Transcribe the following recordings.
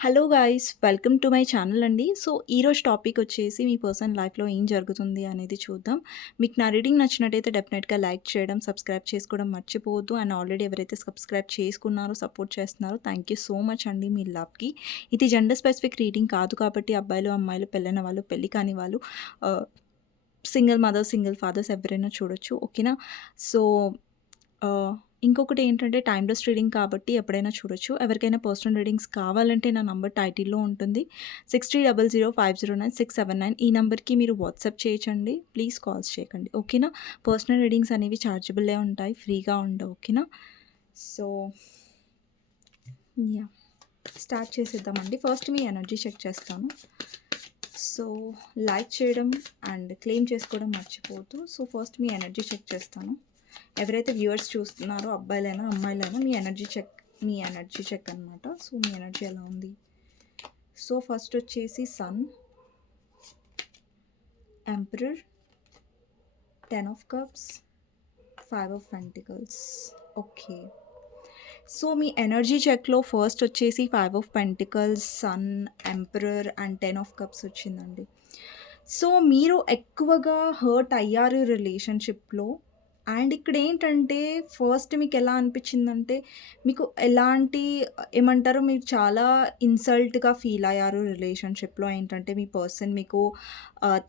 Hello guys! Welcome to my channel అండి. So, ఈరోజు topic వచ్చేసి మీ పర్సనల్ లైఫ్‌లో ఏం జరుగుతుంది అనేది చూద్దాం. మీకు నా రీడింగ్ నచ్చినట్టయితే డెఫినెట్‌గా లైక్ చేయడం, సబ్స్క్రైబ్ చేసుకోవడం మర్చిపోవద్దు. అండ్ ఆల్రెడీ ఎవరైతే సబ్స్క్రైబ్ చేసుకున్నారో, సపోర్ట్ చేస్తున్నారో థ్యాంక్ యూ సో మచ్ అండి మీ లవ్‌కి. ఇది జెండర్ స్పెసిఫిక్ రీడింగ్ కాదు కాబట్టి అబ్బాయిలు, అమ్మాయిలు, పెళ్ళైన వాళ్ళు, పెళ్లి కాని వాళ్ళు, ఆహ్, సింగిల్ మదర్స్, సింగిల్ ఫాదర్స్ ఎవరైనా చూడొచ్చు. ఓకేనా? సో ఆహ్, ఇంకొకటేంటంటే టైమ్‌లెస్ రీడింగ్ కాబట్టి ఎప్పుడైనా చూడొచ్చు. ఎవరికైనా పర్సనల్ రీడింగ్స్ కావాలంటే నా నంబర్ టైటిల్‌లో ఉంటుంది. 6300509679 ఈ నంబర్‌కి మీరు వాట్సాప్ చేయొచ్చండి. ప్లీజ్ కాల్స్ చేయకండి. ఓకేనా? పర్సనల్ రీడింగ్స్ అనేవి చార్జబులే ఉంటాయి. ఫ్రీగా ఉండవు. ఓకేనా? So, yeah! స్టార్ట్ చేసేద్దామండి. ఫస్ట్ మీ ఎనర్జీ చెక్ చేస్తాను. సో, లైక్ చేయడం అండ్ క్లెయిమ్ చేసుకోవడం మర్చిపోవద్దు. సో, ఫస్ట్ మీ ఎనర్జీ చెక్ చేస్తాను. ఎవరైతే వ్యూవర్స్ చూస్తున్నారో అబ్బాయిలైనా, అమ్మాయిలైనా మీ ఎనర్జీ చెక్ అనమాట. సో, మీ ఎనర్జీ ఎలా ఉంది? సో, ఫస్ట్ వచ్చేసి sun, emperor, 10 of cups, 5 of pentacles. Okay. So, మీ ఎనర్జీ చెక్‌లో ఫస్ట్ వచ్చేసి 5 of pentacles, sun, emperor and 10 of cups వచ్చిందండి. సో, మీరు ఎక్కువగా హర్ట్ అయ్యారు రిలేషన్‌షిప్‌లో. అండ్ ఇక్కడేంటంటే ఫస్ట్ మీకెలా అనిపిచ్చిందంటే, మీకు ఎలాంటి ఏమంటారు మీరు చాలా ఇన్సల్ట్‌గా ఫీల్ అయ్యారు రిలేషన్‌షిప్‌లో. ఏంటంటే మీ పర్సన్ మీకు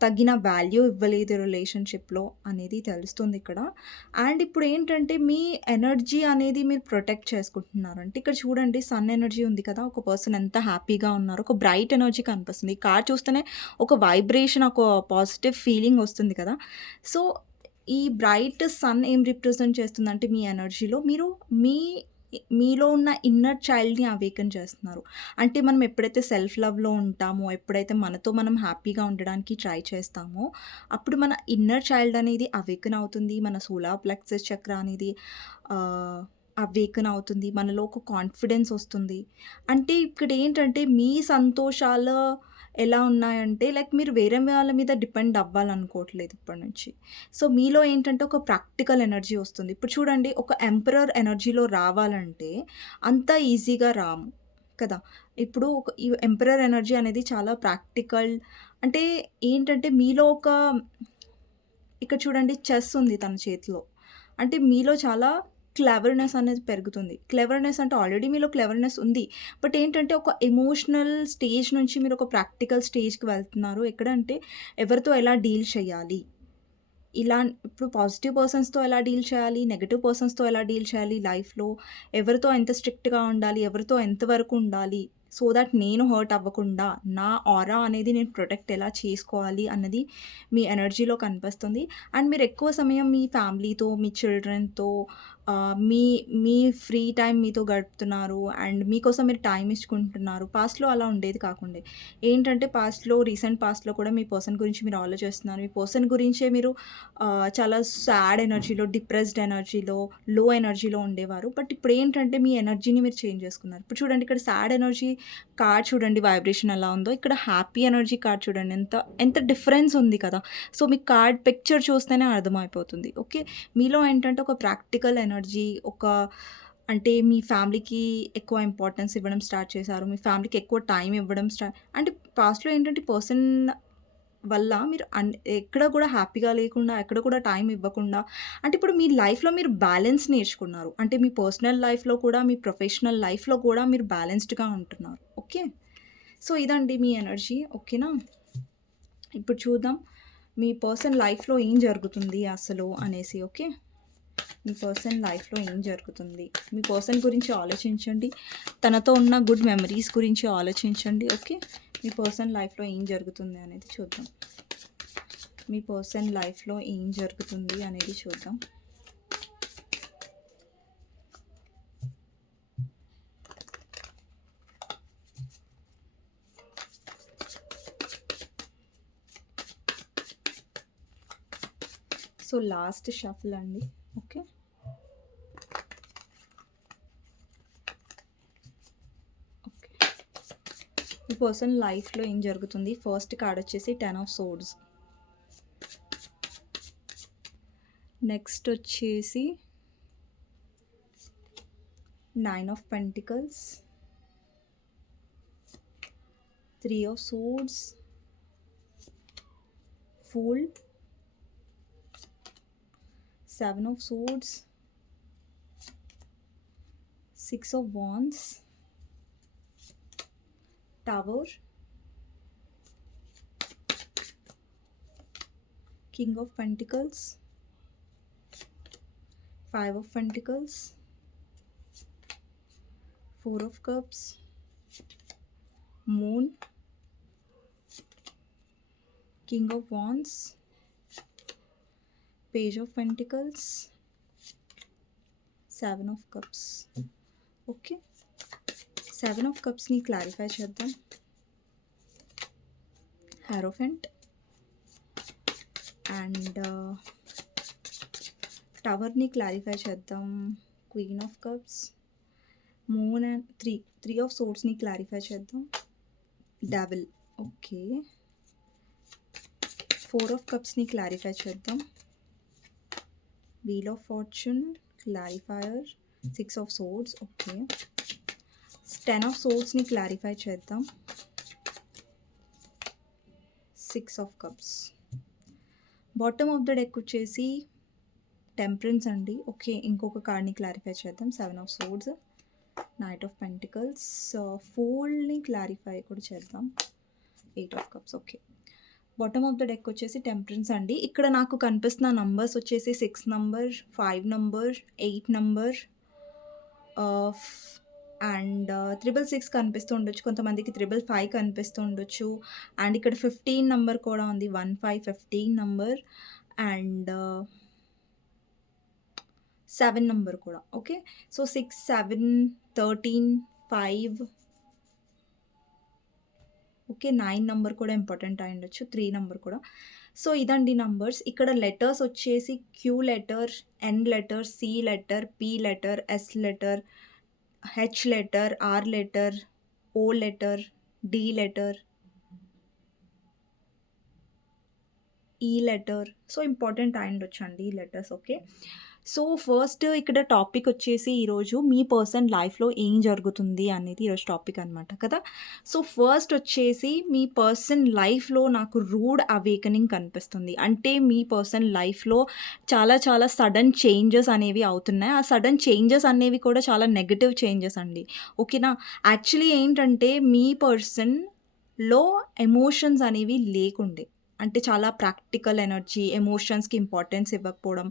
తగిన వాల్యూ ఇవ్వలేదు రిలేషన్‌షిప్‌లో అనేది తెలుస్తుందిక్కడ. అండ్ ఇప్పుడేంటంటే మీ ఎనర్జీ అనేది మీరు ప్రొటెక్ట్ చేసుకుంటున్నారు. అంటే ఇక్కడ చూడండి సన్ ఎనర్జీ ఉంది కదా! ఒక పర్సన్ ఎంత హ్యాపీగా ఉన్నారో, ఒక బ్రైట్ ఎనర్జీ కనిపిస్తుంది. ఈ కార్డ్ చూస్తేనే ఒక వైబ్రేషన్, ఒక పాజిటివ్ ఫీలింగ్ వస్తుంది కదా! సో, ఈ బ్రైట్ సన్ ఏం రిప్రజెంట్ చేస్తుందంటే మీ ఎనర్జీలో మీరు మీ మీలో ఉన్న ఇన్నర్ చైల్డ్‌ని అవేకెన్ చేస్తున్నారు. అంటే మనం ఎప్పుడైతే సెల్ఫ్ లవ్‌లో ఉంటామో, ఎప్పుడైతే మనతో మనం హ్యాపీగా ఉండడానికి ట్రై చేస్తామో, అప్పుడు మన ఇన్నర్ చైల్డ్ అనేది అవేకెన్ అవుతుంది. మన సోలార్ ప్లెక్సస్ చక్ర అనేది ఆహ్, అవేకెన్ అవుతుంది. మనలో ఒక కాన్ఫిడెన్స్ వస్తుంది. అంటే ఇక్కడేంటంటే మీ సంతోషాల ఎలా ఉన్నాయంటే లైక్ మీరు వేరే వాళ్ళ మీద డిపెండ్ అవ్వాలనుకోవట్లేదు ఇప్పటి నుంచి. సో, మీలో ఏంటంటే ఒక ప్రాక్టికల్ ఎనర్జీ వస్తుంది. ఇప్పుడు చూడండి ఒక ఎంపరర్ ఎనర్జీలో రావాలంటే అంత ఈజీగా రాము కదా! ఇప్పుడు ఈ ఎంపరర్ ఎనర్జీ అనేది చాలా ప్రాక్టికల్. అంటే ఏంటంటే మీలో ఒక ఇక్కడ చూడండి చెస్ ఉంది తన చేతిలో. అంటే మీలో చాలా క్లెవర్‌నెస్ అనేది పెరుగుతుంది. క్లెవర్‌నెస్ అంటే ఆల్రెడీ మీలో క్లెవర్‌నెస్ ఉంది. బట్ ఏంటంటే ఒక ఎమోషనల్ స్టేజ్ నుంచి మీరు ఒక ప్రాక్టికల్ స్టేజ్‌కి వెళ్తున్నారు. ఎక్కడంటే ఎవరితో ఎలా డీల్ చేయాలి? ఇలా ఇప్పుడు పాజిటివ్ పర్సన్స్‌తో ఎలా డీల్ చేయాలి? నెగెటివ్ పర్సన్స్‌తో ఎలా డీల్ చేయాలి లైఫ్‌లో? ఎవరితో ఎంత స్ట్రిక్ట్‌గా ఉండాలి? ఎవరితో ఎంత వరకు ఉండాలి? సో థట్ నేను హర్ట్ అవ్వకుండా నా ఆరా అనేది నేను ప్రొటెక్ట్ ఎలా చేసుకోవాలి అన్నది మీ ఎనర్జీలో కనిపిస్తుంది. అండ్ మీరు ఎక్కువ సమయం మీ ఫ్యామిలీతో, మీ చిల్డ్రన్‌తో మీ మీ ఫ్రీ టైమ్ మీతో గడుపుతున్నారు. అండ్ మీకోసం మీరు టైమ్ ఇచ్చుకుంటున్నారు. పాస్ట్‌లో అలా ఉండేది కాకుండే. ఏంటంటే రీసెంట్ పాస్ట్‌లో కూడా మీ పర్సన్ గురించి మీరు ఆలోచిస్తున్నారు. మీ పర్సన్ గురించే మీరు చాలా సాడ్ ఎనర్జీలో, డిప్రెస్డ్ ఎనర్జీలో, లో ఎనర్జీలో ఉండేవారు. బట్ ఇప్పుడేంటంటే మీ ఎనర్జీని మీరు చేంజ్ చేసుకున్నారు. ఇప్పుడు చూడండి ఇక్కడ సాడ్ ఎనర్జీ కార్డ్ చూడండి వైబ్రేషన్ ఎలా ఉందో. ఇక్కడ హ్యాపీ ఎనర్జీ కార్డ్ చూడండి ఎంత ఎంత డిఫరెన్స్ ఉంది కదా! సో, మీకు కార్డ్ పిక్చర్ చూస్తేనే అర్థమైపోతుంది. ఓకే. మీలో ఏంటంటే ఒక ప్రాక్టికల్ ఎనర్జీ, అంటే మీ ఫ్యామిలీకి ఎక్కువ ఇంపార్టెన్స్ ఇవ్వడం స్టార్ట్ చేశారు. మీ ఫ్యామిలీకి ఎక్కువ టైం ఇవ్వడం అంటే పాస్ట్‌లో ఏంటంటే పర్సన్ వల్ల మీరు ఎక్కడ కూడా హ్యాపీగా లేకుండా, ఎక్కడ కూడా టైం ఇవ్వకుండా అంటే ఇప్పుడు మీ లైఫ్‌లో మీరు బ్యాలెన్స్ నేర్చుకున్నారు. అంటే మీ పర్సనల్ లైఫ్‌లో కూడా, మీ ప్రొఫెషనల్ లైఫ్‌లో కూడా మీరు బ్యాలెన్స్డ్‌గా ఉంటున్నారు. ఓకే. సో, ఇదండి మీ ఎనర్జీ. ఓకేనా? ఇప్పుడు చూద్దాం మీ పర్సన్ లైఫ్‌లో ఏం జరుగుతుంది అసలు అనేసి. ఓకే. మీ పర్సన్ లైఫ్‌లో ఏం జరుగుతుంది? మీ పర్సన్ గురించి ఆలోచించండి. తనతో ఉన్న గుడ్ మెమరీస్ గురించి ఆలోచించండి. ఓకే. మీ పర్సన్ లైఫ్‌లో ఏం జరుగుతుంది అనేది చూద్దాం. మీ పర్సన్ లైఫ్‌లో ఏం జరుగుతుంది అనేది చూద్దాం. సో, లాస్ట్ షఫుల్ అండి. ఓకే. ఓకే. మీ పర్సన్ లైఫ్‌లో ఏం జరుగుతుంది? ఫస్ట్ కార్డ్ వచ్చేసి 10 ఆఫ్ సోర్డ్స్. నెక్స్ట్ వచ్చేసి 9 of pentacles. 3 of swords, Fool, 7 of swords, 6 of wands, Tower, King of Pentacles, 5 of Pentacles, 4 of Cups, Moon, King of Wands, Page of Pentacles, 7 of Cups. Okay, 7 of Cupsని clarify చేద్దాం. Hierophant and టవర్ని clarify చేద్దాం. Queen of cups, moon and three of సోర్డ్స్ని clarify చేద్దాం. Devil. Okay, 4 of కప్స్ని clarify చేద్దాం. Wheel of fortune clarifier, 6 of swords. Okay, 10 of swordsని clarify చేద్దాం. 6 of cups. Bottom of the deck వచ్చేసి టెంపరెన్స్ అండి. ఓకే, ఇంకొక కార్డ్ని క్లారిఫై చేద్దాం. 7 of swords, knight of pentacles, ఫూల్ని క్లారిఫై కూడా చేద్దాం. 8 of cups. Okay, bottom of the deck వచ్చేసి టెంపరెన్స్ అండి. ఇక్కడ నాకు కనిపిస్తున్న నంబర్స్ వచ్చేసి 6 నంబర్, 5 నంబర్, 8 నంబర్ అండ్ 666 కనిపిస్తూ ఉండొచ్చు. కొంతమందికి 555 కనిపిస్తూ ఉండొచ్చు. అండ్ ఇక్కడ 15 నంబర్ కూడా ఉంది. 15 నంబర్ అండ్ 7 నంబర్ కూడా. Okay, so 6, 7, 13, 5. ఓకే, 9 నంబర్ కూడా ఇంపార్టెంట్ అయి ఉండొచ్చు. 3 నంబర్ కూడా. సో ఇదండి నంబర్స్. ఇక్కడ లెటర్స్ వచ్చేసి Q letter, N letter, C letter, P letter, S letter, H letter, R letter, O letter, D letter, E letter. So important అయి ఉండొచ్చు అండి ఈ లెటర్స్. ఓకే, సో ఫస్ట్ ఇక్కడ టాపిక్ వచ్చేసి ఈరోజు మీ పర్సన్ లైఫ్లో ఏం జరుగుతుంది అనేది ఈరోజు టాపిక్ అనమాట కదా. సో ఫస్ట్ వచ్చేసి మీ పర్సన్ లైఫ్లో నాకు రూడ్ అవేకనింగ్ కనిపిస్తుంది. అంటే మీ పర్సన్ లైఫ్లో చాలా చాలా సడన్ చేంజెస్ అనేవి అవుతున్నాయి. ఆ సడన్ చేంజెస్ అనేవి కూడా చాలా నెగటివ్ చేంజెస్ అండి. ఓకేనా, యాక్చువల్లీ ఏంటంటే మీ పర్సన్లో ఎమోషన్స్ అనేవి లేకుండే, అంటే చాలా ప్రాక్టికల్ ఎనర్జీ, ఎమోషన్స్కి ఇంపార్టెన్స్ ఇవ్వకపోవడం.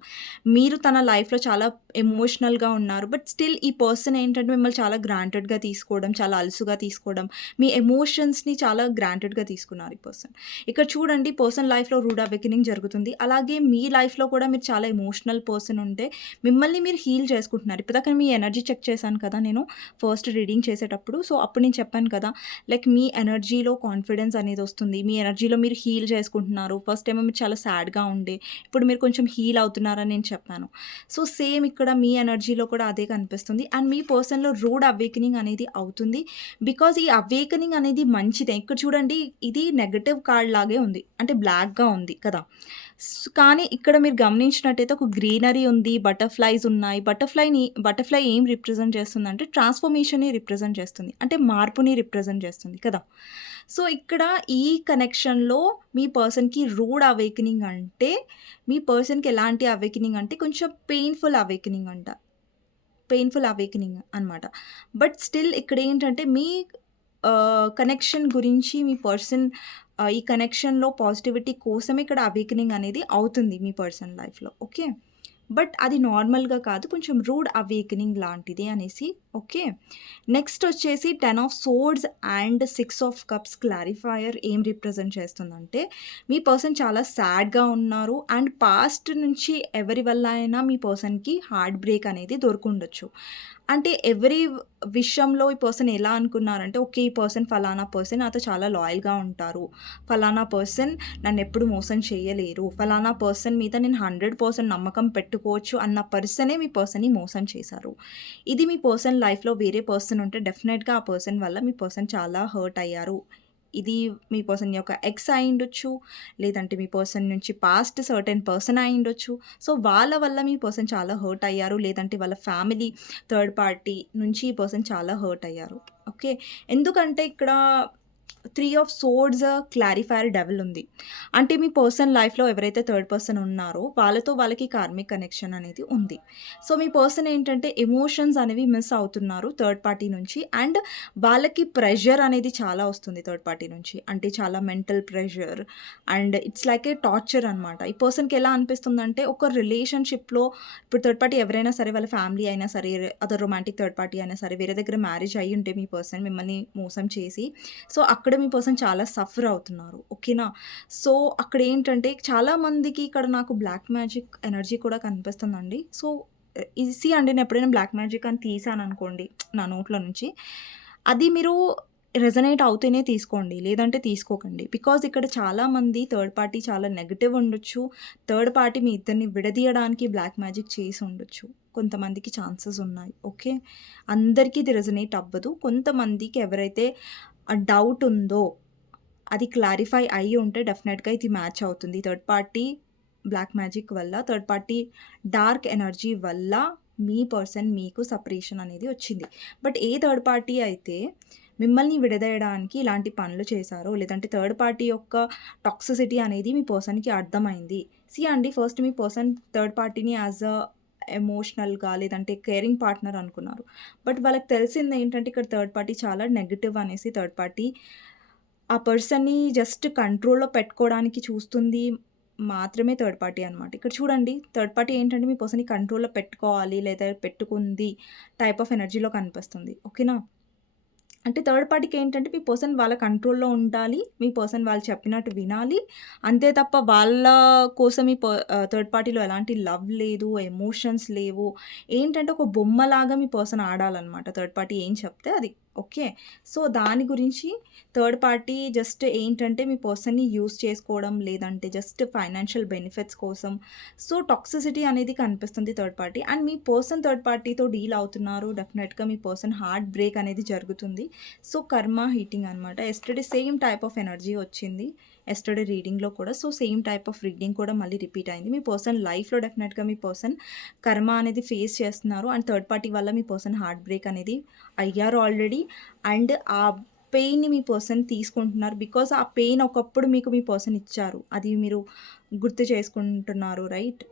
మీరు తన లైఫ్లో చాలా ఎమోషనల్గా ఉన్నారు. బట్ స్టిల్ ఈ పర్సన్ ఏంటంటే మిమ్మల్ని చాలా గ్రాంటెడ్గా తీసుకోవడం, చాలా అలుసుగా తీసుకోవడం, మీ ఎమోషన్స్ని చాలా గ్రాంటెడ్గా తీసుకున్నారు ఈ పర్సన్. ఇక్కడ చూడండి, పర్సన్ లైఫ్లో రూడ్ అవేకనింగ్ జరుగుతుంది. అలాగే మీ లైఫ్లో కూడా మీరు చాలా ఎమోషనల్ పర్సన్ ఉంటే మిమ్మల్ని మీరు హీల్ చేసుకుంటున్నారు. ఇప్పటిదాకా మీ ఎనర్జీ చెక్ చేశాను కదా నేను ఫస్ట్ రీడింగ్ చేసేటప్పుడు. సో అప్పుడు నేను చెప్పాను కదా, లైక్ మీ ఎనర్జీలో కాన్ఫిడెన్స్ అనేది వస్తుంది. మీ ఎనర్జీలో మీరు హీల్ చేసుకుంటున్నారు. ఫస్ట్ ఏమో మీరు చాలా సాడ్గా ఉండే, ఇప్పుడు మీరు కొంచెం హీల్ అవుతున్నారని నేను చెప్పాను. సో సేమ్ ఇక్కడ మీ ఎనర్జీలో కూడా అదే కనిపిస్తుంది. అండ్ మీ పర్సన్లో రూడ్ అవేకనింగ్ అనేది అవుతుంది. బికాజ్ ఈ అవేకనింగ్ అనేది మంచిదే. ఇక్కడ చూడండి, ఇది నెగటివ్ కార్డ్ లాగే ఉంది, అంటే బ్లాక్గా ఉంది కదా. కానీ ఇక్కడ మీరు గమనించినట్టయితే ఒక గ్రీనరీ ఉంది, బటర్ఫ్లైస్ ఉన్నాయి. బటర్ఫ్లై ఏం రిప్రజెంట్ చేస్తుంది అంటే ట్రాన్స్ఫర్మేషన్ని రిప్రజెంట్ చేస్తుంది, అంటే మార్పుని రిప్రజెంట్ చేస్తుంది కదా. సో ఇక్కడ ఈ కనెక్షన్లో మీ పర్సన్కి రూడ్ అవేకనింగ్ అంటే, మీ పర్సన్కి ఎలాంటి అవేకనింగ్ అంటే కొంచెం పెయిన్ఫుల్ అవేకనింగ్ అనమాట. బట్ స్టిల్ ఇక్కడ ఏంటంటే మీ కనెక్షన్ గురించి మీ పర్సన్ ఈ కనెక్షన్లో పాజిటివిటీ కోసం ఇక్కడ అవేకనింగ్ అనేది అవుతుంది మీ పర్సన్ లైఫ్లో. ఓకే, బట్ అది నార్మల్గా కాదు, కొంచెం రూడ్ అవేకనింగ్ లాంటిది అనేసి. ఓకే, నెక్స్ట్ వచ్చేసి 10 of swords and 6 of cups clarifier ఏం రిప్రజెంట్ చేస్తుందంటే, మీ పర్సన్ చాలా సాడ్గా ఉన్నారు అండ్ పాస్ట్ నుంచి ఎవరి వల్ల అయినా మీ పర్సన్కి హార్ట్ బ్రేక్ అనేది దొరుకుండొచ్చు. అంటే ఎవరి విషయంలో ఈ పర్సన్ ఎలా అనుకున్నారంటే, ఓకే ఈ పర్సన్ ఫలానా పర్సన్ నాతో చాలా లాయల్గా ఉంటారు, ఫలానా పర్సన్ నన్ను ఎప్పుడు మోసం చేయలేరు, ఫలానా పర్సన్ మీద నేను 100% నమ్మకం పెట్టుకోవచ్చు అన్న పర్సనే మీ పర్సన్ని మోసం చేశారు. ఇది మీ పర్సన్ లైఫ్లో వేరే పర్సన్ ఉంటే డెఫినెట్గా ఆ పర్సన్ వల్ల మీ పర్సన్ చాలా హర్ట్ అయ్యారు. ఇది మీ పర్సన్ యొక్క ఎక్స్ అయి ఉండొచ్చు, లేదంటే మీ పర్సన్ నుంచి పాస్ట్ సర్టెన్ పర్సన్ అయి ఉండొచ్చు. సో వాళ్ళ వల్ల మీ పర్సన్ చాలా హర్ట్ అయ్యారు, లేదంటే వాళ్ళ ఫ్యామిలీ థర్డ్ పార్టీ నుంచి ఈ పర్సన్ చాలా హర్ట్ అయ్యారు. ఓకే, ఎందుకంటే ఇక్కడ three of swords clarifier devil ఉంది. అంటే మీ పర్సన్ లైఫ్‌లో ఎవరైతే థర్డ్ పర్సన్ ఉన్నారో వాళ్ళతో వాళ్ళకి కార్మిక్ కనెక్షన్ అనేది ఉంది. సో, మీ పర్సన్ ఏంటంటే ఎమోషన్స్ అనేవి మిస్ అవుతున్నారు థర్డ్ పార్టీ నుంచి. అండ్ వాళ్ళకి ప్రెషర్ అనేది చాలా వస్తుంది థర్డ్ పార్టీ నుంచి. అంటే చాలా mental pressure and it's like A torture అనమాట. ఈ పర్సన్‌కి ఎలా అనిపిస్తుందంటే ఒక రిలేషన్‌షిప్‌లో ఇప్పుడు థర్డ్ పార్టీ ఎవరైనా సరే వాళ్ళ ఫ్యామిలీ అయినా సరే, అదర్ రొమాంటిక్ థర్డ్ పార్టీ అయినా సరే వేరే దగ్గర మ్యారేజ్ అయ్యి ఉంటే మీ పర్సన్ మిమ్మల్ని మోసం చేసి సో, అక్కడ మీ పర్సన్ చాలా సఫర్ అవుతున్నారు. ఓకేనా? సో, అక్కడేంటంటే చాలామందికి ఇక్కడ నాకు బ్లాక్ మ్యాజిక్ ఎనర్జీ కూడా కనిపిస్తుందండి. సో, ఇది అండి నేను ఎప్పుడైనా బ్లాక్ మ్యాజిక్ అని తీసాననుకోండి నా నోట్లో నుంచి, అది మీరు రెజొనేట్ అవుతేనే తీసుకోండి. లేదంటే తీసుకోకండి. బికాజ్ ఇక్కడ చాలామంది థర్డ్ పార్టీ చాలా నెగెటివ్ ఉండొచ్చు. థర్డ్ పార్టీ మీ ఇద్దరిని విడదీయడానికి బ్లాక్ మ్యాజిక్ చేసి ఉండొచ్చు. కొంతమందికి ఛాన్సెస్ ఉన్నాయి. ఓకే. అందరికీ ఇది రెజొనేట్ అవ్వదు. కొంతమందికి ఎవరైతే ఆ డౌట్ ఉందో అది క్లారిఫై అయ్యి ఉంటే డెఫినెట్‌గా ఇది మ్యాచ్ అవుతుంది. థర్డ్ పార్టీ బ్లాక్ మ్యాజిక్ వల్ల, థర్డ్ పార్టీ డార్క్ ఎనర్జీ వల్ల మీ పర్సన్ మీకు సెపరేషన్ అనేది వచ్చింది. బట్ ఏ థర్డ్ పార్టీ అయితే మిమ్మల్ని విడదీయడానికి ఇలాంటి పనులు చేశారో, లేదంటే థర్డ్ పార్టీ యొక్క టాక్సిసిటీ అనేది మీ పర్సన్‌కి అర్థమైంది. అండి ఫస్ట్ మీ పర్సన్ థర్డ్ పార్టీని యాజ్ అ ఎమోషనల్‌గా లేదంటే కేరింగ్ పార్ట్నర్ అనుకున్నారు. బట్ వాళ్ళకి తెలిసింది ఏంటంటే ఇక్కడ థర్డ్ పార్టీ చాలా నెగెటివ్ అనేసి థర్డ్ పార్టీ ఆ పర్సన్‌ని జస్ట్ కంట్రోల్‌లో పెట్టుకోవడానికి చూస్తుంది మాత్రమే థర్డ్ పార్టీ అనమాట. ఇక్కడ చూడండి థర్డ్ పార్టీ ఏంటంటే మీ పర్సన్‌ని కంట్రోల్‌లో పెట్టుకోవాలి లేదా పెట్టుకుంది టైప్ ఆఫ్ ఎనర్జీలో కనిపిస్తుంది. ఓకేనా? అంటే థర్డ్ పార్టీకి ఏంటంటే మీ పర్సన్ వాళ్ళ కంట్రోల్‌లో ఉండాలి. మీ పర్సన్ వాళ్ళు చెప్పినట్టు వినాలి. అంతే తప్ప వాళ్ళ కోసం థర్డ్ పార్టీలో ఎలాంటి లవ్ లేదు, ఎమోషన్స్ లేవు. ఏంటంటే ఒక బొమ్మలాగా మీ పర్సన్ ఆడాలనమాట. థర్డ్ పార్టీ ఏం చెప్తే అది. ఓకే. సో, దాని గురించి థర్డ్ పార్టీ జస్ట్ ఏంటంటే మీ పర్సన్‌ని యూజ్ చేసుకోవడం, లేదంటే జస్ట్ ఫైనాన్షియల్ బెనిఫిట్స్ కోసం. సో, టాక్సిసిటీ అనేది కనిపిస్తుంది third party. And me person third పార్టీతో డీల్ అవుతున్నారు. డెఫినెట్‌గా మీ పర్సన్ హార్ట్ బ్రేక్ అనేది జరుగుతుంది. సో, కర్మ హీటింగ్ అనమాట. Yesterday same type of energy వచ్చింది. యెస్టర్‌డే రీడింగ్‌లో కూడా. So, same type of reading కూడా మళ్ళీ రిపీట్ అయింది. మీ పర్సన్ లైఫ్‌లో డెఫినెట్‌గా మీ పర్సన్ కర్మ అనేది ఫేస్ చేస్తున్నారు. అండ్ థర్డ్ పార్టీ వల్ల మీ పర్సన్ హార్ట్ బ్రేక్ అనేది అయ్యారు ఆల్రెడీ. అండ్ ఆ పెయిన్‌ని మీ పర్సన్ తీసుకుంటున్నారు. బికాజ్ ఆ పెయిన్ ఒకప్పుడు మీకు మీ పర్సన్ ఇచ్చారు. అది మీరు గుర్తు చేసుకుంటున్నారు రైట్?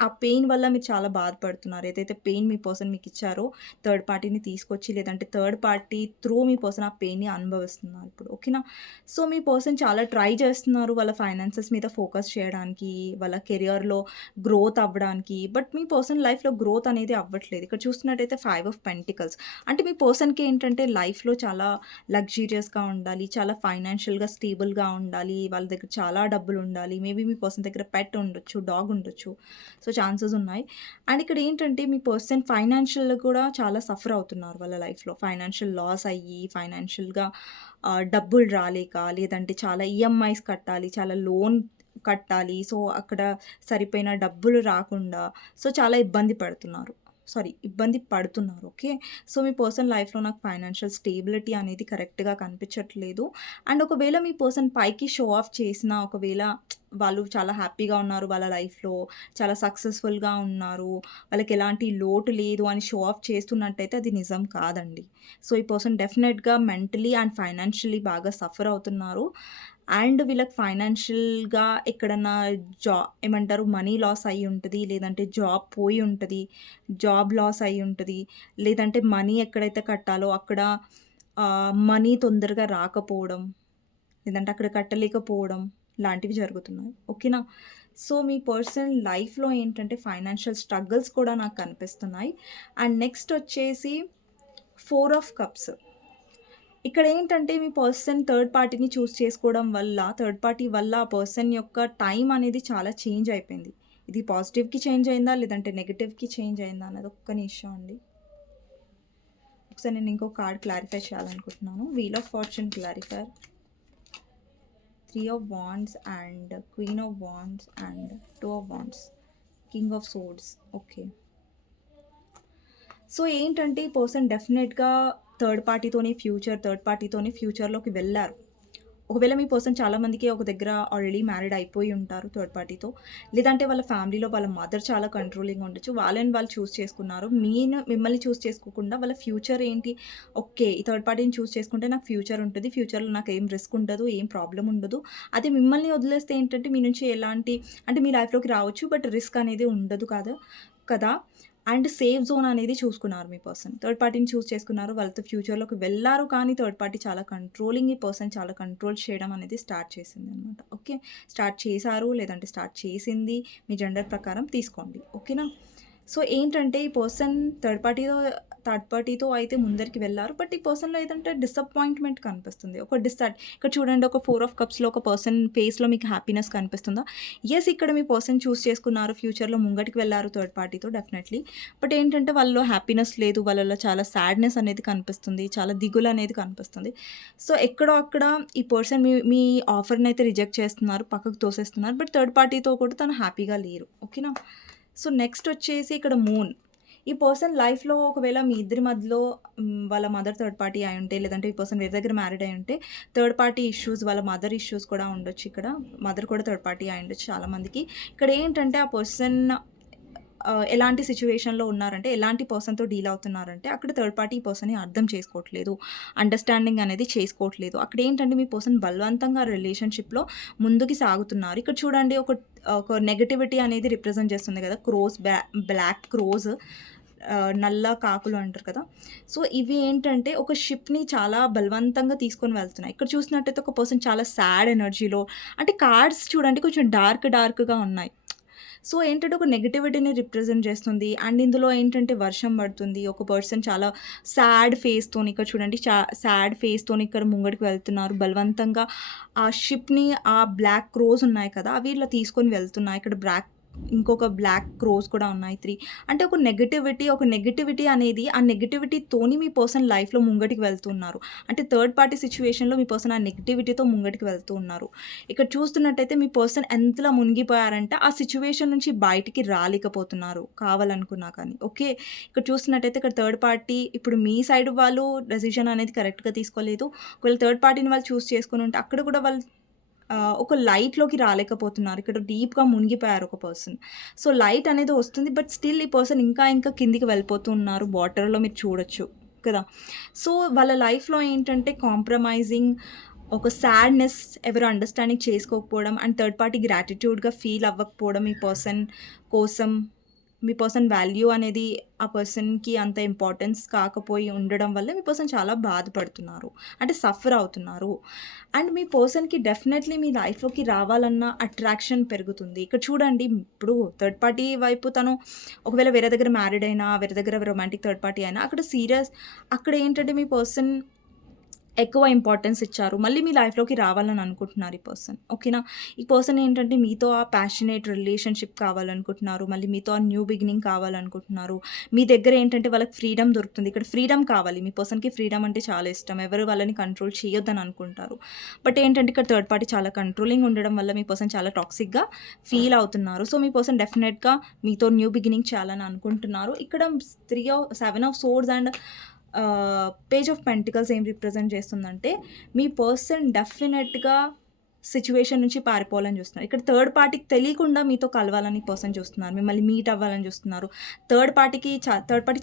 ఆ పెయిన్ వల్ల మీరు చాలా బాధపడుతున్నారు. ఏదైతే పెయిన్ మీ పర్సన్ మీకిచ్చారో థర్డ్ పార్టీని తీసుకొచ్చి లేదంటే థర్డ్ పార్టీ త్రూ మీ పర్సన్ ఆ పెయిన్‌ని అనుభవిస్తున్నారు ఇప్పుడు. ఓకేనా? సో, మీ పర్సన్ చాలా ట్రై చేస్తున్నారు వాళ్ళ ఫైనాన్సెస్ మీద ఫోకస్ చేయడానికి, వాళ్ళ కెరియర్‌లో గ్రోత్ అవ్వడానికి. బట్ మీ పర్సన్ లైఫ్‌లో గ్రోత్ అనేది అవ్వట్లేదు. ఇక్కడ చూస్తున్నట్టయితే 5 ఆఫ్ పెంటికల్స్ అంటే మీ పర్సన్‌కి ఏంటంటే లైఫ్‌లో చాలా లగ్జూరియస్‌గా ఉండాలి. చాలా ఫైనాన్షియల్‌గా స్టేబుల్‌గా ఉండాలి. వాళ్ళ దగ్గర చాలా డబ్బులుండాలి. మేబీ మీ పర్సన్ దగ్గర పెట్ ఉండొచ్చు, డాగ్ ఉండొచ్చు. సో, ఛాన్సెస్ ఉన్నాయి. అండ్ ఇక్కడ ఏంటంటే మీ పర్సన్ ఫైనాన్షియల్‌గా కూడా చాలా సఫర్ అవుతున్నారు వాళ్ళ లైఫ్‌లో. ఫైనాన్షియల్ లాస్ అయ్యి, ఫైనాన్షియల్‌గా డబ్బులు రాలేక, లేదంటే చాలా ఈఎంఐస్ కట్టాలి, చాలా లోన్ కట్టాలి. సో, అక్కడ సరిపోయిన డబ్బులు రాకుండా సో, చాలా ఇబ్బంది పడుతున్నారు. ఓకే. సో, మీ పర్సన్ లైఫ్‌లో నాకు ఫైనాన్షియల్ స్టేబిలిటీ అనేది కరెక్ట్‌గా కనిపించట్లేదు. అండ్ ఒకవేళ మీ పర్సన్ పైకి షో ఆఫ్ చేసినా ఒకవేళ వాళ్ళు చాలా హ్యాపీగా ఉన్నారు వాళ్ళ లైఫ్‌లో, చాలా సక్సెస్‌ఫుల్‌గా ఉన్నారు, వాళ్ళకి ఎలాంటి లోటు లేదు అని షో ఆఫ్ చేస్తున్నట్టయితే అది నిజం కాదండి. సో, ఈ పర్సన్ డెఫినెట్‌గా మెంటలీ అండ్ ఫైనాన్షియల్లీ బాగా సఫర్ అవుతున్నారు. అండ్ వీళ్ళకి ఫైనాన్షియల్‌గా ఎక్కడన్నా జా ఏమంటారు మనీ లాస్ అయ్యి ఉంటది. లేదంటే జాబ్ పోయి ఉంటది. జాబ్ లాస్ అయ్యి ఉంటది. లేదంటే మనీ ఎక్కడైతే కట్టాలో అక్కడ మనీ తొందరగా రాకపోవడం, లేదంటే అక్కడ కట్టలేకపోవడం లాంటివి జరుగుతున్నాయి. ఓకేనా? సో, మీ పర్సనల్ లైఫ్‌లో ఏంటంటే ఫైనాన్షియల్ స్ట్రగుల్స్ కూడా నాకు కనిపిస్తున్నాయి. అండ్ నెక్స్ట్ వచ్చేసి 4 ఆఫ్ కప్స్. ఇక్కడ ఏంటంటే మీ పర్సన్ థర్డ్ పార్టీని చూజ్ చేసుకోవడం వల్ల, థర్డ్ పార్టీ వల్ల ఆ పర్సన్ యొక్క టైం అనేది చాలా చేంజ్ అయిపోయింది. ఇది పాజిటివ్‌కి చేంజ్ అయిందా? లేదంటే నెగెటివ్‌కి చేంజ్ అయిందా? అన్నది ఒక్క నిమిషం అండి. ఒకసారి నేను ఇంకో కార్డ్ క్లారిఫై చేయాలనుకుంటున్నాను. Wheel of fortune clarifier, 3 of wands and queen of wands and 2 of wands, king of swords. Okay. So, ఏంటంటే ఈ పర్సన్ డెఫినెట్‌గా థర్డ్ పార్టీతోనే ఫ్యూచర్‌లోకి వెళ్లారు. ఒకవేళ మీ పర్సన్ చాలా మందికి ఒక దగ్గర ఆల్రెడీ మ్యారీడ్ అయిపోయి ఉంటారు థర్డ్ పార్టీతో. లేదంటే వాళ్ళ ఫ్యామిలీలో వాళ్ళ మదర్ చాలా కంట్రోలింగ్ ఉండొచ్చు. వాళ్ళని వాళ్ళు చూజ్ చేసుకున్నారు. మిమ్మల్ని చూజ్ చేసుకోకుండా వాళ్ళ ఫ్యూచర్ ఏంటి, ఓకే. ఈ థర్డ్ పార్టీని చూజ్ చేసుకుంటే నాకు ఫ్యూచర్ ఉంటది. ఫ్యూచర్‌లో నాకేం రిస్క్ ఉండదు. ఏం ప్రాబ్లమ్ ఉండదు. అదే మిమ్మల్ని వదిలేస్తే ఏంటంటే మీ నుంచి ఎలాంటి అంటే మీ లైఫ్‌లోకి రావచ్చు. బట్ రిస్క్ అనేది ఉండదు కదా! అండ్ సేఫ్ జోన్ అనేది చూసుకున్నారు మీ పర్సన్. థర్డ్ పార్టీని చూజ్ చేసుకున్నారు. వాళ్ళతో ఫ్యూచర్‌లోకి వెళ్లారు. కానీ థర్డ్ పార్టీ చాలా కంట్రోలింగ్. ఈ పర్సన్ చాలా కంట్రోల్ చేయడం అనేది స్టార్ట్ చేసిందనమాట. ఓకే. స్టార్ట్ చేశారు, లేదంటే స్టార్ట్ చేసింది. మీ జెండర్ ప్రకారం తీసుకోండి. ఓకేనా? సో, ఏంటంటే ఈ పర్సన్ థర్డ్ పార్టీతో అయితే ముందరికి వెళ్లారు. బట్ ఈ పర్సన్‌లో ఏదంటే డిసప్పాయింట్‌మెంట్ కనిపిస్తుంది. ఇక్కడ చూడండి, ఒక 4 ఆఫ్ కప్స్‌లో ఒక పర్సన్ ఫేస్‌లో మీకు హ్యాపీనెస్ కనిపిస్తుందా? యెస్, ఇక్కడ మీ పర్సన్ చూజ్ చేసుకున్నారు. ఫ్యూచర్‌లో ముంగటికి వెళ్లారు థర్డ్ పార్టీతో డెఫినెట్‌లీ. బట్ ఏంటంటే వాళ్ళలో హ్యాపీనెస్ లేదు. వాళ్ళలో చాలా సాడ్‌నెస్ అనేది కనిపిస్తుంది. చాలా దిగులు అనేది కనిపిస్తుంది. సో, ఎక్కడో అక్కడ ఈ పర్సన్ మీ ఆఫర్‌ని అయితే రిజెక్ట్ చేస్తున్నారు. పక్కకు తోసేస్తున్నారు. బట్ థర్డ్ పార్టీతో కూడా తను హ్యాపీగా లేరు. ఓకేనా? సో, నెక్స్ట్ వచ్చేసి ఇక్కడ మూన్. ఈ పర్సన్ లైఫ్‌లో ఒకవేళ మీ ఇద్దరి మధ్యలో వాళ్ళ మదర్ థర్డ్ పార్టీ అయ్యుంటే, లేదంటే ఈ పర్సన్ వేరే దగ్గర మ్యారీడ్ అయ్యుంటే, థర్డ్ పార్టీ ఇష్యూస్, వాళ్ళ మదర్ ఇష్యూస్ కూడా ఉండొచ్చు ఇక్కడ. మదర్ కూడా థర్డ్ పార్టీ అయ్యుండొచ్చు చాలా మందికి. ఇక్కడ ఏంటంటే ఆ పర్సన్ ఎలాంటి సిట్యుయేషన్‌లో ఉన్నారంటే, ఎలాంటి పర్సన్‌తో డీల్ అవుతున్నారంటే, అక్కడ థర్డ్ పార్టీ ఈ పర్సన్‌ని అర్థం చేసుకోవట్లేదు. అండర్‌స్టాండింగ్ అనేది చేసుకోవట్లేదు. అక్కడేంటంటే మీ పర్సన్ బలవంతంగా రిలేషన్‌షిప్‌లో ముందుకు సాగుతున్నారు. ఇక్కడ చూడండి, ఒక నెగటివిటీ అనేది రిప్రజెంట్ చేస్తుంది కదా! బ్లాక్ క్రోస్, నల్ల కాకులు అంటారు కదా! సో, ఇవి ఏంటంటే ఒక షిప్‌ని చాలా బలవంతంగా తీసుకొని వెళ్తున్నాయి. ఇక్కడ చూసినట్టయితే ఒక పర్సన్ చాలా సాడ్ ఎనర్జీలో, అంటే కార్డ్స్ చూడండి కొంచెం డార్క్‌గా ఉన్నాయి. సో, ఏంటంటే ఒక నెగటివిటీని రిప్రజెంట్ చేస్తుంది. అండ్ ఇందులో ఏంటంటే వర్షం పడుతుంది. ఒక పర్సన్ చాలా సాడ్ ఫేస్‌తోని, ఇక్కడ చూడండి, సాడ్ ఫేస్‌తోని ఇక్కడ ముంగడికి వెళ్తున్నారు. బలవంతంగా ఆ షిప్‌ని, ఆ బ్లాక్ క్రోస్ ఉన్నాయి కదా! అవి ఇట్లా తీసుకొని వెళ్తున్నాయి. ఇక్కడ ఇంకొక బ్లాక్ క్రోస్ కూడా ఉన్నాయి 3. అంటే ఒక నెగటివిటీ అనేది, ఆ నెగటివిటీతోని మీ పర్సన్ లైఫ్‌లో ముంగటికి వెళ్తున్నారు. అంటే థర్డ్ పార్టీ సిట్యుయేషన్‌లో మీ పర్సన్ ఆ నెగటివిటీతో ముంగటికి వెళ్తూ ఉన్నారు. ఇక్కడ చూస్తున్నట్టయితే మీ పర్సన్ ఎంతలా మునిగిపోయారంటే ఆ సిట్యుయేషన్ నుంచి బయటికి రాలేకపోతున్నారు కావాలనుకున్నా కానీ. ఓకే. ఇక్కడ చూస్తున్నట్టయితే ఇక్కడ థర్డ్ పార్టీ ఇప్పుడు మీ సైడ్ వాళ్ళు డెసిషన్ అనేది కరెక్ట్‌గా తీసుకోలేదు. ఒకవేళ థర్డ్ పార్టీని వాళ్ళు చూజ్ చేసుకొని ఉంటే అక్కడ కూడా వాళ్ళు ఒక లైట్‌లోకి రాలేకపోతున్నారు. ఇక్కడ డీప్‌గా మునిగిపోయారు ఒక పర్సన్. సో, లైట్ అనేది వస్తుంది. బట్ స్టిల్ ఈ పర్సన్ ఇంకా కిందికి వెళ్ళిపోతూ ఉన్నారు. వాటర్‌లో మీరు చూడొచ్చు కదా! సో, వాళ్ళ లైఫ్‌లో ఏంటంటే కాంప్రమైజింగ్, ఒక సాడ్‌నెస్, ఎవరు అండర్‌స్టాండింగ్ చేసుకోకపోవడం, అండ్ థర్డ్ పార్టీ గ్రాటిట్యూడ్‌గా ఫీల్ అవ్వకపోవడం ఈ పర్సన్ కోసం. మీ పర్సన్ వాల్యూ అనేది ఆ పర్సన్‌కి అంత ఇంపార్టెన్స్ కాకపోయి ఉండడం వల్ల మీ పర్సన్ చాలా బాధపడుతున్నారు. అంటే సఫర్ అవుతున్నారు. అండ్ మీ పర్సన్‌కి డెఫినెట్‌లీ మీ లైఫ్‌లోకి రావాలన్న అట్రాక్షన్ పెరుగుతుంది. ఇక్కడ చూడండి, ఇప్పుడు థర్డ్ పార్టీ వైపు తను ఒకవేళ వేరే దగ్గర మ్యారీడ్ అయినా, వేరే దగ్గర రొమాంటిక్ థర్డ్ పార్టీ అయినా, అక్కడ ఏంటంటే మీ పర్సన్ ఎక్కువ ఇంపార్టెన్స్ ఇచ్చారు. మళ్ళీ మీ లైఫ్‌లోకి రావాలని అనుకుంటున్నారు ఈ పర్సన్. ఓకేనా? ఈ పర్సన్ ఏంటంటే మీతో ఆ ప్యాషనేట్ రిలేషన్‌షిప్ కావాలనుకుంటున్నారు. మళ్ళీ మీతో ఆ న్యూ బిగినింగ్ కావాలనుకుంటున్నారు. మీ దగ్గర ఏంటంటే వాళ్ళకి ఫ్రీడమ్ దొరుకుతుంది. ఇక్కడ ఫ్రీడమ్ కావాలి. మీ పర్సన్‌కి ఫ్రీడమ్ అంటే చాలా ఇష్టం. ఎవరు వాళ్ళని కంట్రోల్ చేయొద్దని అనుకుంటారు. బట్ ఏంటంటే ఇక్కడ థర్డ్ పార్టీ చాలా కంట్రోలింగ్ ఉండడం వల్ల మీ పర్సన్ చాలా టాక్సిక్‌గా ఫీల్ అవుతున్నారు. సో, మీ పర్సన్ డెఫినెట్‌గా మీతో న్యూ బిగినింగ్ చేయాలని అనుకుంటున్నారు. ఇక్కడ 7 of swords and page of pentacles ఏం రిప్రజెంట్ చేస్తుందంటే, మీ పర్సన్ డెఫినెట్‌గా సిట్యుయేషన్ నుంచి పారిపోవాలని చూస్తున్నారు. ఇక్కడ థర్డ్ పార్టీకి తెలియకుండా మీతో కలవాలని పర్సన్ చూస్తున్నారు. మిమ్మల్ని మీట్ అవ్వాలని చూస్తున్నారు. థర్డ్ పార్టీ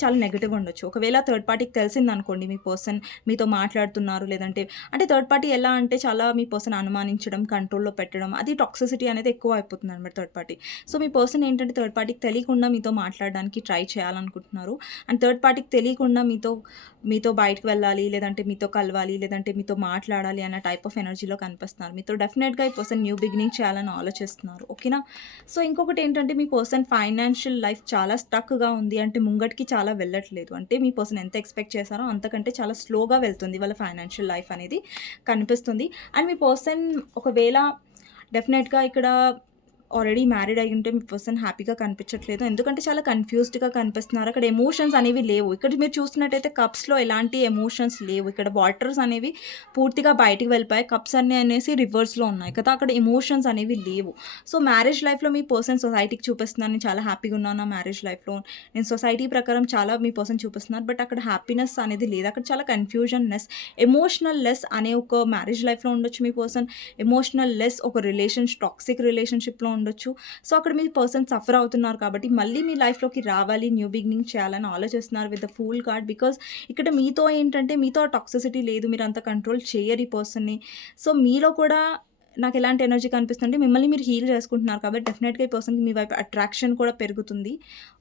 చాలా నెగెటివ్‌గా ఉండొచ్చు. ఒకవేళ థర్డ్ పార్టీకి తెలిసిందనుకోండి మీ పర్సన్ మీతో మాట్లాడుతున్నారు, లేదంటే అంటే థర్డ్ పార్టీ ఎలా అంటే చాలా మీ పర్సన్ అనుమానించడం, కంట్రోల్‌లో పెట్టడం, అది టాక్సిసిటీ అనేది ఎక్కువ అయిపోతుందన్నమాట థర్డ్ పార్టీ. సో, మీ పర్సన్ ఏంటంటే థర్డ్ పార్టీకి తెలియకుండా మీతో మాట్లాడడానికి ట్రై చేయాలనుకుంటున్నారు. అండ్ థర్డ్ పార్టీకి తెలియకుండా మీతో బయటకి వెళ్ళాలి, లేదంటే మీతో కలవాలి, లేదంటే మీతో మాట్లాడాలి అన్న టైప్ ఆఫ్ ఎనర్జీలో కనిపిస్తున్నారు. మీతో డెఫినెట్‌గా ఈ పర్సన్ న్యూ బిగినింగ్ చేయాలని ఆలోచిస్తున్నారు. ఓకేనా? సో, ఇంకొకటి ఏంటంటే మీ పర్సన్ ఫైనాన్షియల్ లైఫ్ చాలా స్టక్‌గా ఉంది. అంటే ముంగటికి చాలా వెళ్ళట్లేదు. అంటే మీ పర్సన్ ఎంత ఎక్స్‌పెక్ట్ చేశారో అంతకంటే చాలా స్లోగా వెళ్తుంది వాళ్ళ ఫైనాన్షియల్ లైఫ్ అనేది కనిపిస్తుంది. అండ్ మీ పర్సన్ ఒకవేళ డెఫినెట్‌గా ఇక్కడ ఆల్రెడీ మ్యారీడ్ అయ్యి ఉంటే మీ పర్సన్ హ్యాపీగా కనిపించట్లేదు. ఎందుకంటే చాలా కన్‌ఫ్యూజ్డ్‌గా కనిపిస్తున్నారు. అక్కడ ఎమోషన్స్ అనేవి లేవు. ఇక్కడ మీరు చూస్తున్నట్టయితే కప్స్‌లో ఎలాంటి ఎమోషన్స్ లేవు. ఇక్కడ వాటర్స్ అనేవి పూర్తిగా బయటికి వెళ్ళిపోయాయి. కప్స్ అన్నీ అనేసి రివర్స్‌లో ఉన్నాయి కదా! అక్కడ ఎమోషన్స్ అనేవి లేవు. సో, మ్యారేజ్ లైఫ్‌లో మీ పర్సన్ సొసైటీకి చూపిస్తున్నారు. నేను చాలా హ్యాపీగా ఉన్నాను నా మ్యారేజ్ లైఫ్‌లో. నేను సొసైటీ ప్రకారం చాలా మీ పర్సన్ చూపిస్తున్నారు. బట్ అక్కడ హ్యాపీనెస్ అనేది లేదు. అక్కడ చాలా కన్‌ఫ్యూజన్నెస్, ఎమోషనల్ లెస్ అనే ఒక మ్యారేజ్ లైఫ్‌లో ఉండొచ్చు మీ పర్సన్. ఎమోషనల్ లెస్ ఒక టాక్సిక్ రిలేషన్‌షిప్‌లో ఉండొచ్చు. సో, అక్కడ మీ పర్సన్ సఫర్ అవుతున్నారు కాబట్టి మళ్ళీ మీ లైఫ్‌లోకి రావాలి, న్యూ బిగినింగ్ చేయాలని ఆలోచిస్తున్నారు with the fool card. Because ఇక్కడ మీతో ఏంటంటే మీతో ఆ టాక్సిసిటీ లేదు. మీరంత కంట్రోల్ చేయరు ఈ పర్సన్‌ని. సో, మీలో కూడా నాకెలాంటి ఎనర్జీ కనిపిస్తుందంటే మిమ్మల్ని మీరు హీల్ చేసుకుంటున్నారు కాబట్టి డెఫినెట్‌గా ఈ పర్సన్‌కి మీ వైపు అట్రాక్షన్ కూడా పెరుగుతుంది.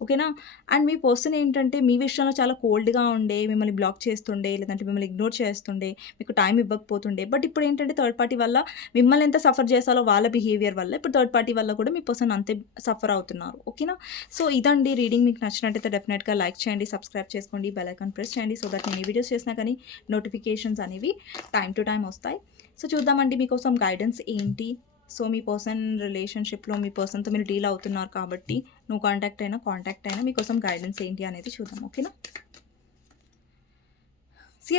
ఓకేనా? అండ్ మీ పర్సన్ ఏంటంటే మీ విషయంలో చాలా కోల్డ్‌గా ఉండే, మిమ్మల్ని బ్లాక్ చేస్తుండే, లేదంటే మిమ్మల్ని ఇగ్నోర్ చేస్తుండే, మీకు టైం ఇవ్వకపోతుండే. బట్ ఇప్పుడేంటంటే థర్డ్ పార్టీ వల్ల మిమ్మల్ని ఎంత సఫర్ చేసాలో వాళ్ళ బిహేవియర్ వల్ల ఇప్పుడు థర్డ్ పార్టీ వల్ల కూడా మీ పర్సన్ అంతే సఫర్ అవుతున్నారు. ఓకేనా? సో, ఇదండి రీడింగ్. మీకు నచ్చినట్టయితే డెఫినెట్‌గా లైక్ చేయండి, సబ్స్క్రైబ్ చేసుకోండి, బెల్ ఐకాన్ ప్రెస్ చేయండి. సో దట్ నేను ఏ వీడియోస్ చేసినా కానీ నోటిఫికేషన్స్ అనేవి టైమ్ టు టైమ్ వస్తాయి. సో, చూద్దామండి మీకోసం గైడెన్స్ ఏంటి. సో, మీ పర్సన్ రిలేషన్‌షిప్‌లో మీ పర్సన్‌తో మీరు డీల్ అవుతున్నారు కాబట్టి నో కాంటాక్ట్ అయినా మీకోసం గైడెన్స్ ఏంటి అనేది చూద్దాం. ఓకేనా?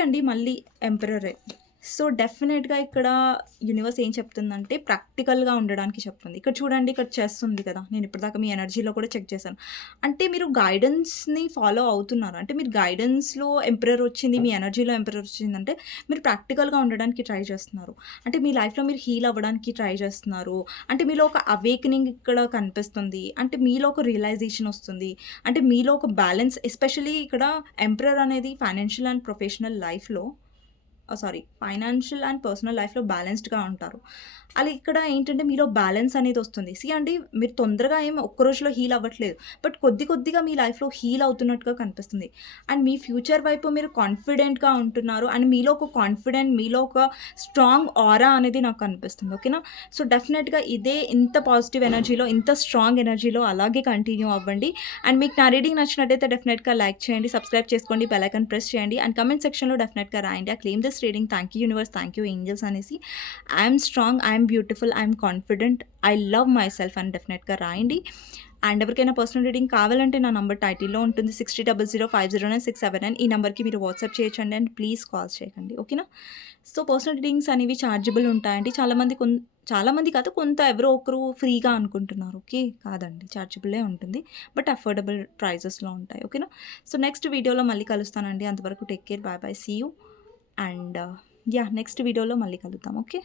అండి మళ్ళీ ఎంపరరే. సో, డెఫినెట్‌గా ఇక్కడ యూనివర్స్ ఏం చెప్తుందంటే ప్రాక్టికల్‌గా ఉండడానికి చెప్తుంది. ఇక్కడ చూడండి, ఇక్కడ చెస్ ఉంది కదా! నేను ఇప్పటిదాకా మీ ఎనర్జీలో కూడా చెక్ చేశాను. అంటే మీరు గైడెన్స్‌ని ఫాలో అవుతున్నారు. అంటే మీరు గైడెన్స్‌లో ఎంపరర్ వచ్చింది, మీ ఎనర్జీలో ఎంపరర్ వచ్చిందంటే మీరు ప్రాక్టికల్‌గా ఉండడానికి ట్రై చేస్తున్నారు. అంటే మీ లైఫ్‌లో మీరు హీల్ అవ్వడానికి ట్రై చేస్తున్నారు. అంటే మీలో ఒక అవేకెనింగ్ ఇక్కడ కనిపిస్తుంది. అంటే మీలో ఒక రియలైజేషన్ వస్తుంది. అంటే మీలో ఒక బ్యాలెన్స్, ఎస్పెషల్లీ ఇక్కడ ఎంపరర్ అనేది ఫైనాన్షియల్ అండ్ ప్రొఫెషనల్ లైఫ్‌లో ఫైనాన్షియల్ అండ్ పర్సనల్ లైఫ్‌లో బ్యాలెన్స్డ్‌గా ఉంటారు. అలా ఇక్కడ ఏంటంటే మీలో బ్యాలెన్స్ అనేది వస్తుంది. అండి మీరు తొందరగా ఒక్క రోజులో హీల్ అవ్వట్లేదు. బట్ కొద్దిగా మీ లైఫ్‌లో హీల్ అవుతున్నట్టుగా కనిపిస్తుంది. అండ్ మీ ఫ్యూచర్ వైపు మీరు కాన్ఫిడెంట్‌గా ఉంటున్నారు. అండ్ మీలో ఒక స్ట్రాంగ్ ఆరా అనేది నాకు కనిపిస్తుంది. ఓకేనా? సో, డెఫినెట్‌గా ఇంత పాజిటివ్ ఎనర్జీలో, ఇంత స్ట్రాంగ్ ఎనర్జీలో అలాగే కంటిన్యూ అవ్వండి. అండ్ మీకు నా రీడింగ్ నచ్చినట్టయితే డెఫినెట్‌గా లైక్ చేయండి, సబ్స్క్రైబ్ చేసుకోండి, బెల్ ఐకాన్ ప్రెస్ చేయండి. అండ్ కామెంట్ సెక్షన్‌లో డెఫినెట్‌గా రాయండి. I claim this reading. Thank you universe, thank you angels అనేసి. I am strong, I am beautiful, I am confident, I love myself అని డెఫినెట్‌గా రాయండి. అండ్ ఎవరికైనా పర్సనల్ రీడింగ్ కావాలంటే నా నంబర్ టైటిల్‌లో ఉంటుంది. 6000509679. ఈ నంబర్‌కి మీరు వాట్సాప్ చేయొచ్చండి. అండ్ ప్లీజ్ కాల్స్ చేయకండి. ఓకేనా? సో, పర్సనల్ రీడింగ్స్ అనేవి చార్జబుల్ ఉంటాయండి. చాలామంది కాదు, ఎవరో ఒకరు ఫ్రీగా అనుకుంటున్నారు. ఓకే. కాదండి, చార్జబులే ఉంటుంది. బట్ అఫోర్డబుల్ ప్రైజెస్‌లో ఉంటాయి. ఓకేనా? సో, నెక్స్ట్ వీడియోలో మళ్ళీ కలుస్తానండి. అంతవరకు take care. Bye bye. See you. And next వీడియోలో మళ్ళీ కలుద్దాం. ఓకే.